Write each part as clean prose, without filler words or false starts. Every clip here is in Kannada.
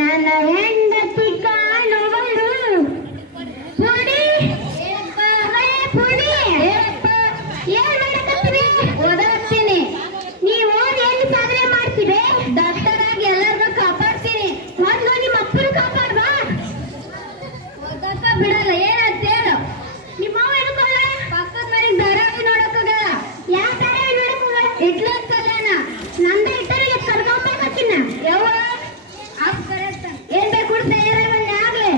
ನನ್ನ ಹೆಂಡತಿ ಕಾಣುವಳು ಪುಡಿ ಪುಡಿ ಏನ್ ಮಾಡಕತ್ತೀವಿ? ಓದಾಡ್ತೀನಿ. ನೀವು ಓದಿ ಎಲ್ಲಿ ಸಾಧನೆ ಮಾಡ್ತೀವಿ? ಡಾಕ್ಟರ್ ಆಗಿ ಎಲ್ಲರಿಗೂ ಕಾಪಾಡ್ತೀನಿ. ಒಂದು ನಿಮ್ಮ ಅಪ್ಪನ ಕಾಪಾಡ್ಬಾ? ಓದಕ್ಕ ಬಿಡಲ್ಲ. ಏನಂತ ಹೇಳು? ನಿಮ್ಮ ಮಾವ ಹಿಡ್ಕೊಳ್ಳ ಪಕ್ಕದ ಮನೆಗೆ ಧಾರಾವಾಹಿ ನೋಡಕ್ ಹೋಗಲ್ಲ. ಯಾವ ಧಾರಾವಾಹಿ ನೋಡಕ್ ಹೋಗಲ್ಲ? ಹಿಟ್ಲರ್ ಕಲ್ಯಾಣ ನಂದ ಇಟ್ಟರೆ ಕರ್ಕೊಂಡ್ಬರ್ಬೇಕಿನ್ನ ಯಾವ ಏನ್ ಬೇಕು ಕೊಡ್ತಾ ಆಗ್ಲಿ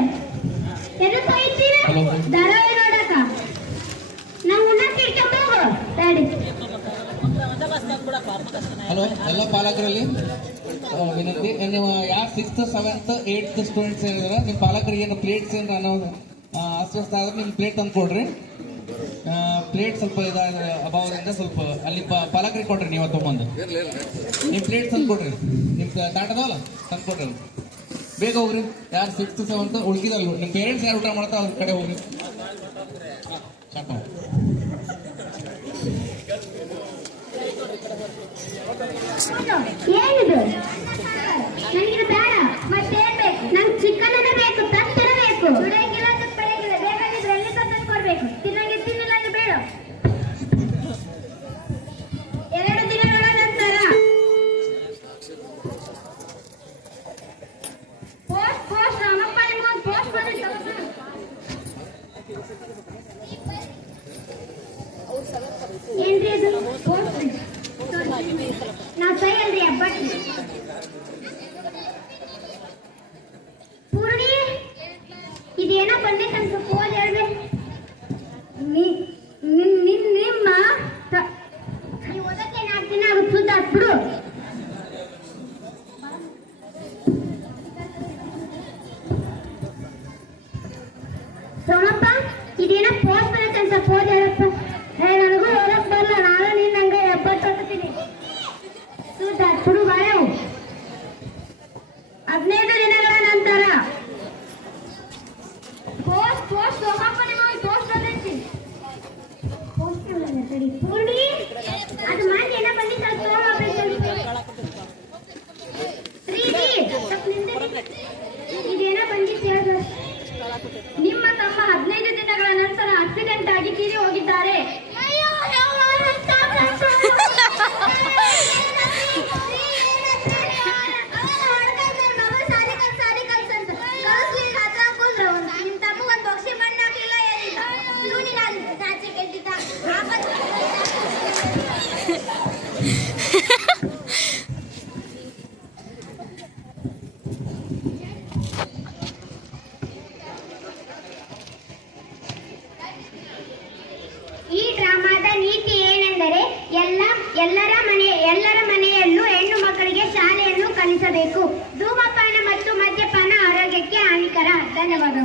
ಎದಕ್ ಹೋಯ್ತೀವಿ ಧಾರಾವಾಹಿ ನೋಡಕ ನಾವು ಉಣ್ಣಕ್ ಇಟ್ಕೊಂಬೋಗು ತಡಿ. ಹಲೋ ಎಲ್ಲ ಪಾಲಕರಲ್ಲಿ ವಿನಂತಿ, ನೀವು ಯಾವ 6th 7th 8th ಸ್ಟೂಡೆಂಟ್ಸ್ ಏನಿದಾರೆ ನಿಮ್ಮ ಪಾಲಕರಿಗೆ ಏನು ಪ್ಲೇಟ್ಸ್ ಏನಾರ ಅನ್ನೋದು ಅಸ್ವಸ್ಥ ಆದ್ರೆ ನಿಮ್ಮ ಪ್ಲೇಟ್ ತಂದು ಕೊಡ್ರಿ. ಪ್ಲೇಟ್ ಸ್ವಲ್ಪ ಇದಾದ್ರೆ ಅಭಾವದಿಂದ ಸ್ವಲ್ಪ ಅಲ್ಲಿ ಪಾಲಕರಿಗೆ ಕೊಡ್ರಿ. ನೀವು ತೊಗೊಂಬಂದು ನಿಮ್ಮ ಪ್ಲೇಟ್ ತಂದು ಕೊಡ್ರಿ. ನಿಮ್ಮ ತಾಟದವಲ್ಲ ತಂದು ಕೊಡ್ರಿ. ಬೇಗ ಹೋಗ್ರಿ. ಯಾರು 6th 7th ಉಳ್ಕಿದಲ್ಲ ನಿಮ್ಮ ಪೇರೆಂಟ್ಸ್ ಯಾರು ಊಟ ಮಾಡ್ತಾರ ಅವ್ರ ಕಡೆ ಹೋಗ್ರಿ. ಏನಿದು? ನನಗಿದು ಬೇಡ. ಮತ್ತೇನ್ ಬೇಕು? ನಂಗೆ ಚಿಕನ್ ಬೇಕು, ತತ್ತರ ಬೇಕು. ಸುಡಂಗಿಲ್ಲ ಬೆಳಗಿಲ್ಲ. ಬೇಕಾಗಿದ್ರೆ ಎಲ್ಲಿ ತಂದು ಕೊಡ್ಬೇಕು. ತಿನ್ನಂಗೆ ತಿನ್ನಿಲ್ಲ ಅಂದ್ರೆ ಬೇಡ. 2 ದಿನಗಳ ನಂತರ ಪೋಸ್ಟ್ ನಮ್ಮಪ್ಪ ನಿಮ್ಗೊಂದು ಪೋಸ್ಟ್ ಬಂದಿತ್ತು. ಏನ್ರಿ ಅದು ಪೋಸ್ಟ್? ನಾವು ಸೈಯಲ್ರಿ ಅಬ್ಬಟ್ಟಿ ಪೂರ್ಣಿ ಇದೇನೋ ಬಂದೈತೆ ಅಂತ ಫೋನ್ ಹೇಳ್ಬೇಕು. ನಿಮ್ಮ ನೀವು ಓದಕ್ಕೆ 4 ದಿನ ಆಗುತ್ತೆ. ಸುದ್ದ ಬಿಡು. ಸೋಮಪ್ಪ ಇದೇನೋ ಪೋಸ್ಟ್ ಬರುತ್ತೆ ಅಂತ ಫೋನ್ ಹೇಳಪ್ಪ. ನನಗೂ ಓದಕ್ ಬರಲ್ಲ. ನಾನು ನೀನ್ ನಂಗೆ ಎಬ್ಬಟ್ಟು ಹೋಗ್ತೀನಿ. ಸುದ್ದ ಬಿಡು. ಬಾಳೆವು 15 ದಿನಗಳ ನಂತರ ಪೋಸ್ಟ್ ಸೋಮಪ್ಪ ನಿಮಗೆ ಪೋಸ್ಟ್ ಬಂದೈತಿ. ಪೂರ್ಣಿ ಅದು ಮಾಡಿ ಏನೋ ಬಂದಿತ್ತು. ಅದು ಇದೇನೋ ಬಂದಿತ್ತು ಹೇಳು. ನಿಮ್ಮ ತಮ್ಮ 15 ದಿನಗಳ ನಂತರ ಆಕ್ಸಿಡೆಂಟ್ ಆಗಿ ತೀರಿ ಹೋಗಿದ್ದಾರೆ. ನಿಮ್ ತಮ್ಮ ಒಂದು ಬೊಕ್ಷಿ ಮಣ್ಣು ಹಾಕಿಲ್ಲ. ಈ ಡ್ರಾಮಾದ ನೀತಿ ಏನೆಂದರೆ ಎಲ್ಲರ ಮನೆಯಲ್ಲೂ ಹೆಣ್ಣು ಮಕ್ಕಳಿಗೆ ಶಾಲೆಯನ್ನು ಕಲಿಸಬೇಕು. ಧೂಮಪಾನ ಮತ್ತು ಮದ್ಯಪಾನ ಆರೋಗ್ಯಕ್ಕೆ ಹಾನಿಕರ. ಧನ್ಯವಾದಗಳು.